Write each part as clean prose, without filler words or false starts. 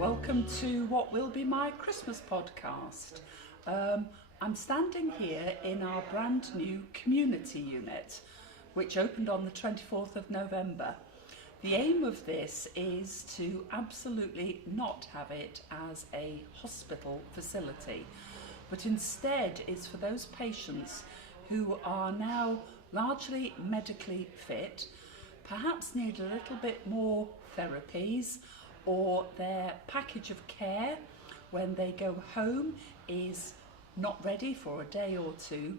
Welcome to what will be my Christmas podcast. I'm standing here in our brand new community unit, which opened on the 24th of November. The aim of this is to absolutely not have it as a hospital facility, but instead is for those patients who are now largely medically fit, perhaps need a little bit more therapies, or their package of care when they go home is not ready for a day or two,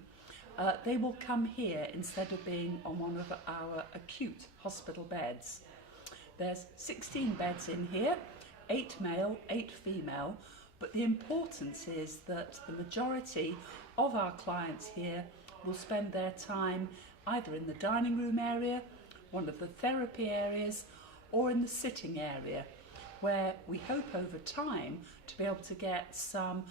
they will come here instead of being on one of our acute hospital beds. There's 16 beds in here, 8 male, 8 female, but the importance is that the majority of our clients here will spend their time either in the dining room area, one of the therapy areas, or in the sitting area, where we hope over time to be able to get some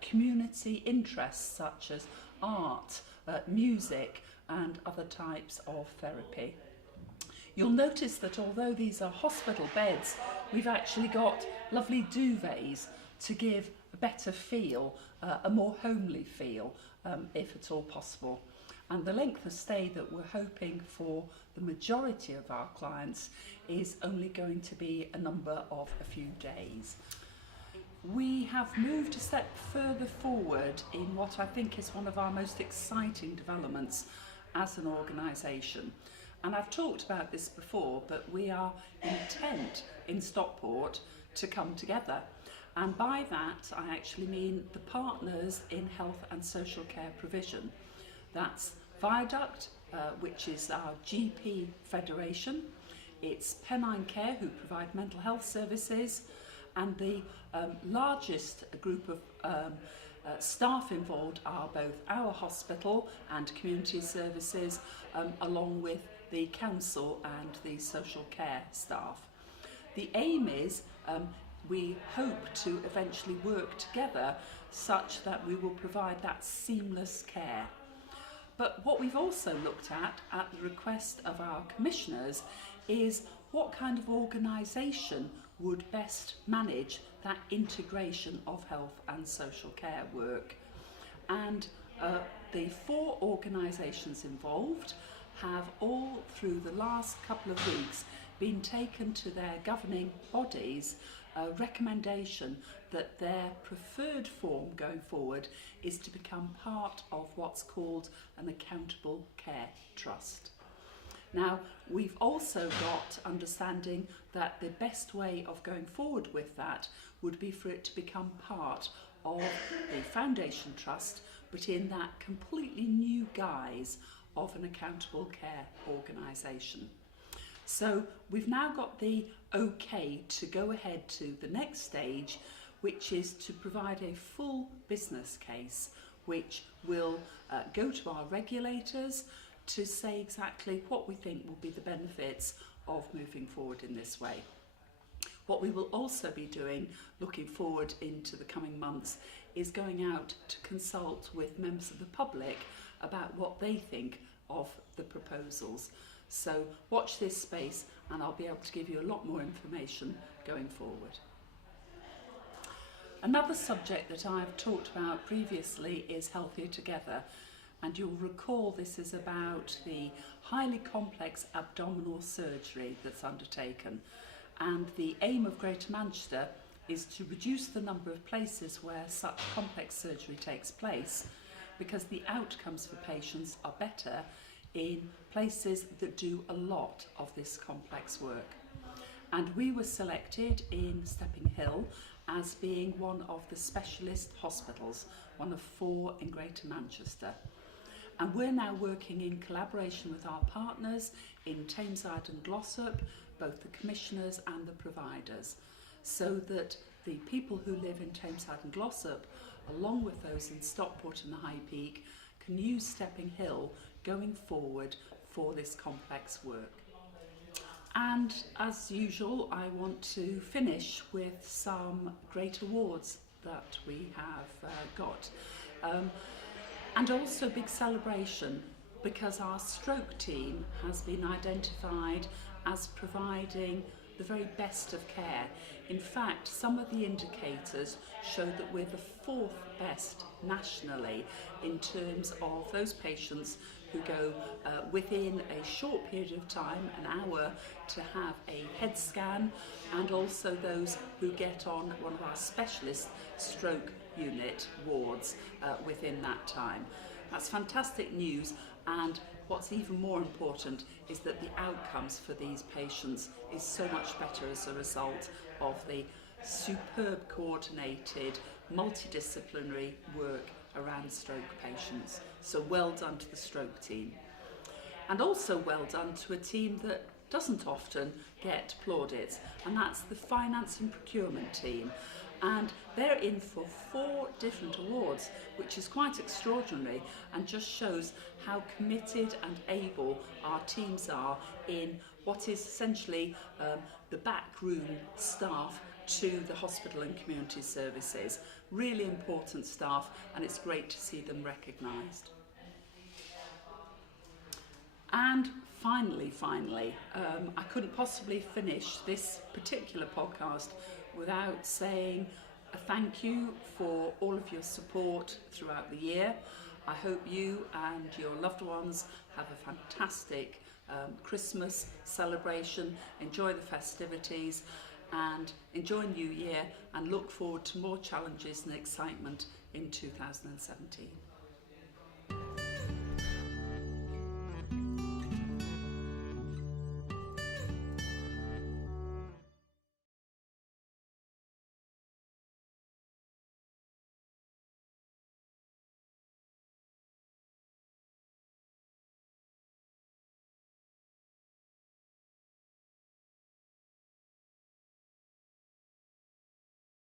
community interests such as art, music and other types of therapy. You'll notice that although these are hospital beds, we've actually got lovely duvets to give a better feel, a more homely feel, if at all possible. And the length of stay that we're hoping for the majority of our clients is only going to be a number of a few days. We have moved a step further forward in what I think is one of our most exciting developments as an organisation. And I've talked about this before, but we are intent in Stockport to come together. And by that, I actually mean the partners in health and social care provision. That's Viaduct, which is our GP federation. It's Pennine Care, who provide mental health services, and the largest group of staff involved are both our hospital and community services, along with the council and the social care staff. The aim is we hope to eventually work together such that we will provide that seamless care. But what we've also looked at the request of our commissioners, is what kind of organisation would best manage that integration of health and social care work. And the 4 organisations involved have all through the last couple of weeks been taken to their governing bodies a recommendation that their preferred form going forward is to become part of what's called an accountable care trust. Now, we've also got understanding that the best way of going forward with that would be for it to become part of the foundation trust, but in that completely new guise of an accountable care organisation. So we've now got the okay to go ahead to the next stage, which is to provide a full business case, which will go to our regulators to say exactly what we think will be the benefits of moving forward in this way. What we will also be doing, looking forward into the coming months, is going out to consult with members of the public about what they think of the proposals. So watch this space and I'll be able to give you a lot more information going forward. Another subject that I've talked about previously is Healthier Together, and you'll recall this is about the highly complex abdominal surgery that's undertaken, and the aim of Greater Manchester is to reduce the number of places where such complex surgery takes place, because the outcomes for patients are better in places that do a lot of this complex work. And we were selected in Stepping Hill as being one of the specialist hospitals, one of 4 in Greater Manchester. And we're now working in collaboration with our partners in Tameside and Glossop, both the commissioners and the providers, so that the people who live in Tameside and Glossop, along with those in Stockport and the High Peak, can use Stepping Hill going forward for this complex work. And as usual, I want to finish with some great awards that we have got. And also big celebration, because our stroke team has been identified as providing the very best of care. In fact, some of the indicators show that we're the fourth best nationally in terms of those patients who go within a short period of time, an hour, to have a head scan, and also those who get on one of our specialist stroke unit wards within that time. That's fantastic news, and what's even more important is that the outcomes for these patients is so much better as a result of the superb coordinated multidisciplinary work around stroke patients. So well done to the stroke team. And also well done to a team that doesn't often get plaudits, and that's the finance and procurement team. And they're in for 4 different awards, which is quite extraordinary and just shows how committed and able our teams are in what is essentially the backroom staff to the hospital and community services. Really important staff, and it's great to see them recognised. And finally, I couldn't possibly finish this particular podcast without saying a thank you for all of your support throughout the year. I hope you and your loved ones have a fantastic Christmas celebration, enjoy the festivities and enjoy New Year, and look forward to more challenges and excitement in 2017.